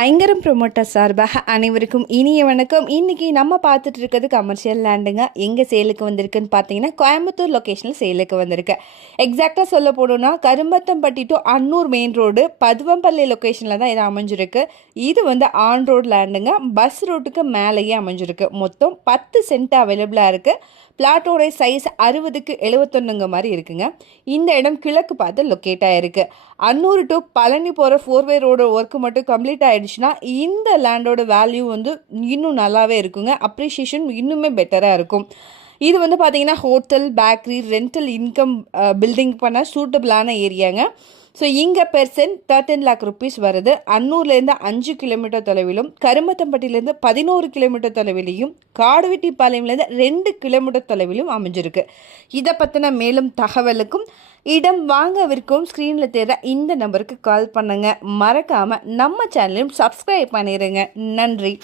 ஐங்கரம் promoter சார்பாக அனைவருக்கும் இனிய வணக்கம். இன்றைக்கி நம்ம பார்த்துட்டு இருக்கிறது கமர்ஷியல் லேண்டுங்க. எங்கே சேலுக்கு வந்திருக்குன்னு பார்த்தீங்கன்னா கோயம்புத்தூர் லொக்கேஷனில் சேலுக்கு வந்திருக்கு. எக்ஸாக்டாக சொல்ல போனோம்னா Karumathampatti to Annur main road Paduvampalli லொக்கேஷனில் தான் இது அமைஞ்சிருக்கு. இது ஆன் ரோடு லேண்டுங்க. பஸ் ரோட்டுக்கு மேலேயே அமைஞ்சிருக்கு. மொத்தம் 10 சென்ட் அவைலபிளாக இருக்குது. பிளாட்டோட சைஸ் 60க்கு 71 மாதிரி இருக்குங்க. இந்த இடம் கிழக்கு பார்த்து லொக்கேட் ஆகிருக்கு. அன்னூர் டு பழனி போகிற 4-வே ரோடு ஒர்க்கு மட்டும் கம்ப்ளீட் ஆகிடுச்சுன்னா இந்த லேண்டோட வேல்யூ இன்னும் நல்லாவே இருக்குங்க. அப்ரிஷியேஷன் இன்னுமே பெட்டராக இருக்கும். இது பார்த்தீங்கன்னா hotel, bakery, rental income building பண்ண சூட்டபிளான ஏரியாங்க. ஸோ இங்கே பெர்சென்ட் 13 lakh rupees வருது. அன்னூர்லேருந்து 5 கிலோமீட்டர் தொலைவிலும், கருமத்தம்பட்டியிலேருந்து 11 கிலோமீட்டர் தொலைவிலையும், காடுவெட்டிப்பாளையம்லேருந்து 2 கிலோமீட்டர் தொலைவிலும் அமைஞ்சிருக்கு. இதை பற்றின மேலும் தகவலுக்கும் இடம் வாங்கவிருக்கும் ஸ்க்ரீனில் தேர இந்த நம்பருக்கு கால் பண்ணுங்க. மறக்காமல் நம்ம சேனலையும் சப்ஸ்கிரைப் பண்ணிடுங்க. நன்றி.